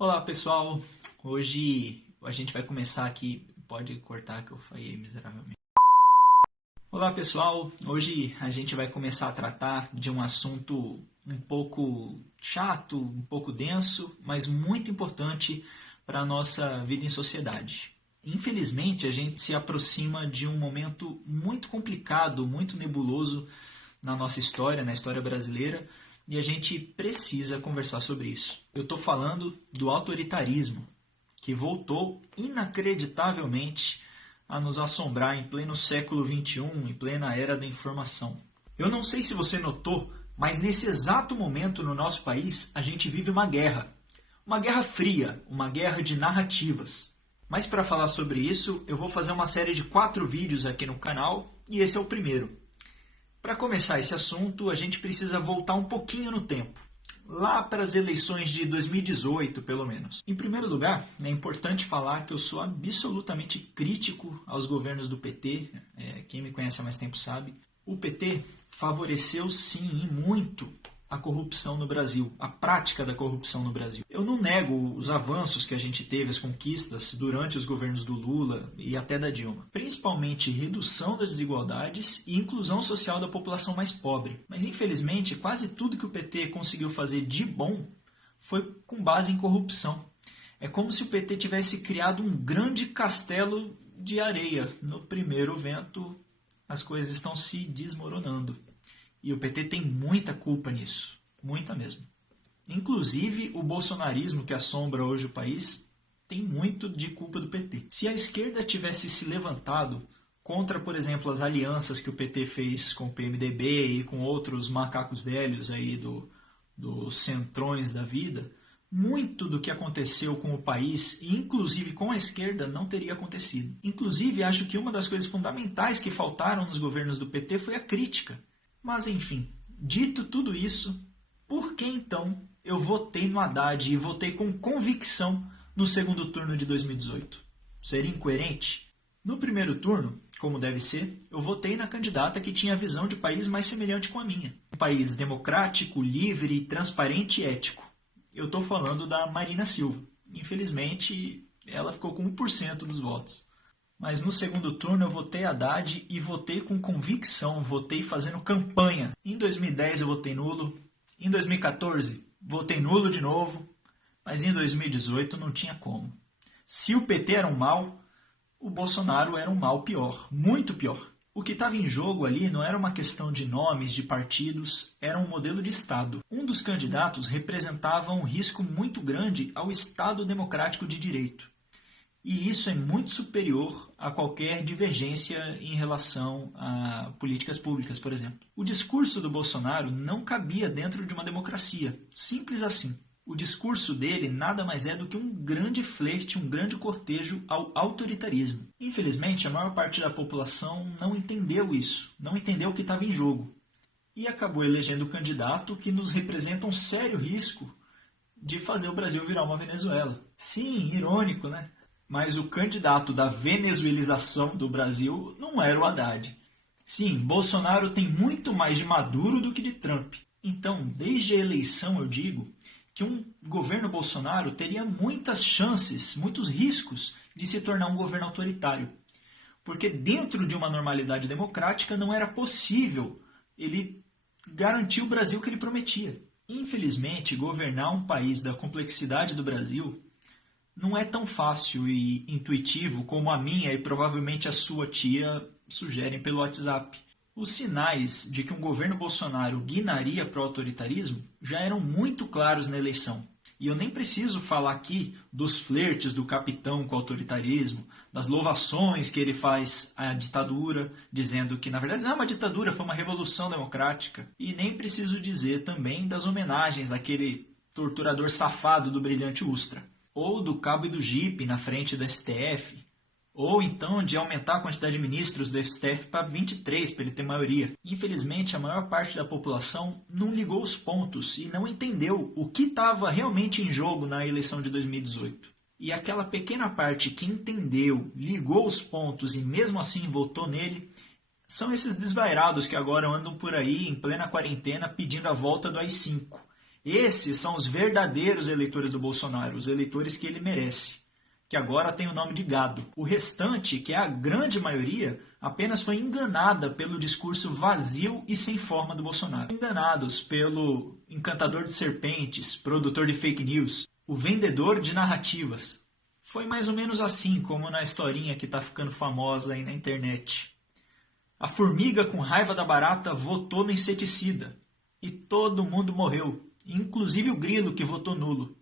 Olá pessoal, hoje a gente vai começar aqui, pode cortar que eu falhei miseravelmente. Olá pessoal, hoje a gente vai começar a tratar de um assunto um pouco chato, um pouco denso, mas muito importante para a nossa vida em sociedade. Infelizmente a gente se aproxima de um momento muito complicado, muito nebuloso na nossa história, na história brasileira, e a gente precisa conversar sobre isso. Eu estou falando do autoritarismo, que voltou inacreditavelmente a nos assombrar em pleno século XXI, em plena era da informação. Eu não sei se você notou, mas nesse exato momento no nosso país a gente vive uma guerra. Uma guerra fria, uma guerra de narrativas. Mas para falar sobre isso, eu vou fazer uma série de 4 vídeos aqui no canal, e esse é o primeiro. Para começar esse assunto, a gente precisa voltar um pouquinho no tempo, lá para as eleições de 2018, pelo menos. Em primeiro lugar, é importante falar que eu sou absolutamente crítico aos governos do PT, quem me conhece há mais tempo sabe. O PT favoreceu sim e muito a corrupção no Brasil, a prática da corrupção no Brasil. Eu não nego os avanços que a gente teve, as conquistas durante os governos do Lula e até da Dilma. Principalmente redução das desigualdades e inclusão social da população mais pobre. Mas infelizmente quase tudo que o PT conseguiu fazer de bom foi com base em corrupção. É como se o PT tivesse criado um grande castelo de areia. No primeiro vento as coisas estão se desmoronando. E o PT tem muita culpa nisso, muita mesmo. Inclusive, o bolsonarismo que assombra hoje o país tem muito de culpa do PT. Se a esquerda tivesse se levantado contra, por exemplo, as alianças que o PT fez com o PMDB e com outros macacos velhos aí dos centrões da vida, muito do que aconteceu com o país, e inclusive com a esquerda, não teria acontecido. Inclusive, acho que uma das coisas fundamentais que faltaram nos governos do PT foi a crítica. Mas enfim, dito tudo isso, por que então eu votei no Haddad e votei com convicção no segundo turno de 2018? Seria incoerente? No primeiro turno, como deve ser, eu votei na candidata que tinha a visão de país mais semelhante com a minha. Um país democrático, livre, transparente e ético. Eu estou falando da Marina Silva. Infelizmente, ela ficou com 1% dos votos. Mas no segundo turno eu votei Haddad e votei com convicção, votei fazendo campanha. Em 2010 eu votei nulo, em 2014 votei nulo de novo, mas em 2018 não tinha como. Se o PT era um mal, o Bolsonaro era um mal pior, muito pior. O que estava em jogo ali não era uma questão de nomes, de partidos, era um modelo de Estado. Um dos candidatos representava um risco muito grande ao Estado democrático de direito. E isso é muito superior a qualquer divergência em relação a políticas públicas, por exemplo. O discurso do Bolsonaro não cabia dentro de uma democracia. Simples assim. O discurso dele nada mais é do que um grande flerte, um grande cortejo ao autoritarismo. Infelizmente, a maior parte da população não entendeu isso, não entendeu o que estava em jogo. E acabou elegendo o candidato que nos representa um sério risco de fazer o Brasil virar uma Venezuela. Sim, irônico, né? Mas o candidato da venezuelização do Brasil não era o Haddad. Sim, Bolsonaro tem muito mais de Maduro do que de Trump. Então, desde a eleição eu digo que um governo Bolsonaro teria muitas chances, muitos riscos de se tornar um governo autoritário. Porque dentro de uma normalidade democrática não era possível ele garantir o Brasil que ele prometia. Infelizmente, governar um país da complexidade do Brasil não é tão fácil e intuitivo como a minha e provavelmente a sua tia sugerem pelo WhatsApp. Os sinais de que um governo Bolsonaro guinaria para o autoritarismo já eram muito claros na eleição. E eu nem preciso falar aqui dos flertes do capitão com o autoritarismo, das louvações que ele faz à ditadura, dizendo que na verdade não é uma ditadura, foi uma revolução democrática. E nem preciso dizer também das homenagens àquele torturador safado do brilhante Ustra. Ou do cabo e do jipe na frente do STF, ou então de aumentar a quantidade de ministros do STF para 23, para ele ter maioria. Infelizmente, a maior parte da população não ligou os pontos e não entendeu o que estava realmente em jogo na eleição de 2018. E aquela pequena parte que entendeu, ligou os pontos e mesmo assim votou nele, são esses desvairados que agora andam por aí em plena quarentena pedindo a volta do AI-5. Esses são os verdadeiros eleitores do Bolsonaro, os eleitores que ele merece, que agora tem o nome de gado. O restante, que é a grande maioria, apenas foi enganada pelo discurso vazio e sem forma do Bolsonaro. Enganados pelo encantador de serpentes, produtor de fake news, o vendedor de narrativas. Foi mais ou menos assim como na historinha que está ficando famosa aí na internet. A formiga com raiva da barata votou no inseticida e todo mundo morreu, inclusive o grilo que votou nulo.